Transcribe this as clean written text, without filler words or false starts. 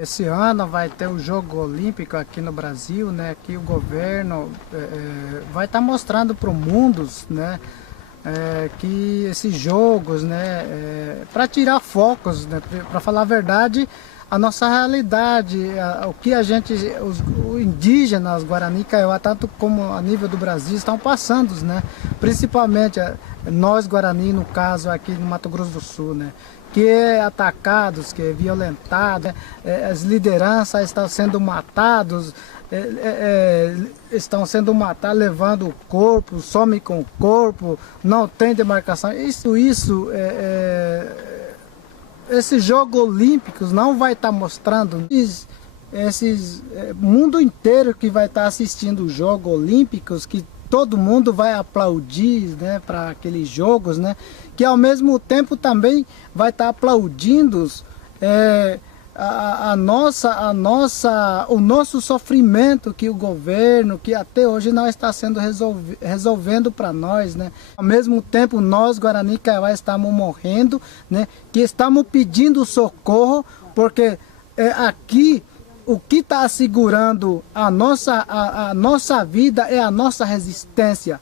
Esse ano vai ter o Jogo Olímpico aqui no Brasil, né? Que o governo vai estar mostrando para o mundo, né? Que esses jogos, né? Para tirar focos, né? Para falar a verdade, a nossa realidade, o que a gente, os indígenas, Guarani, Kaiowá, tanto como a nível do Brasil, estão passando, né? Principalmente nós, Guarani, no caso aqui no Mato Grosso do Sul, né? Que é atacados, que é violentado, né? As lideranças estão sendo matados, estão sendo matados, levando o corpo, some com o corpo, não tem demarcação. Esses Jogos Olímpicos não vai estar mostrando mundo inteiro que vai estar assistindo os Jogos Olímpicos, que todo mundo vai aplaudir, né, para aqueles jogos, né, que ao mesmo tempo também vai estar aplaudindo o nosso sofrimento que o governo, que até hoje não está sendo resolvendo para nós, né. Ao mesmo tempo nós, Guarani Kaiowá, estamos morrendo, né, que estamos pedindo socorro, porque aqui o que está assegurando a nossa vida é a nossa resistência.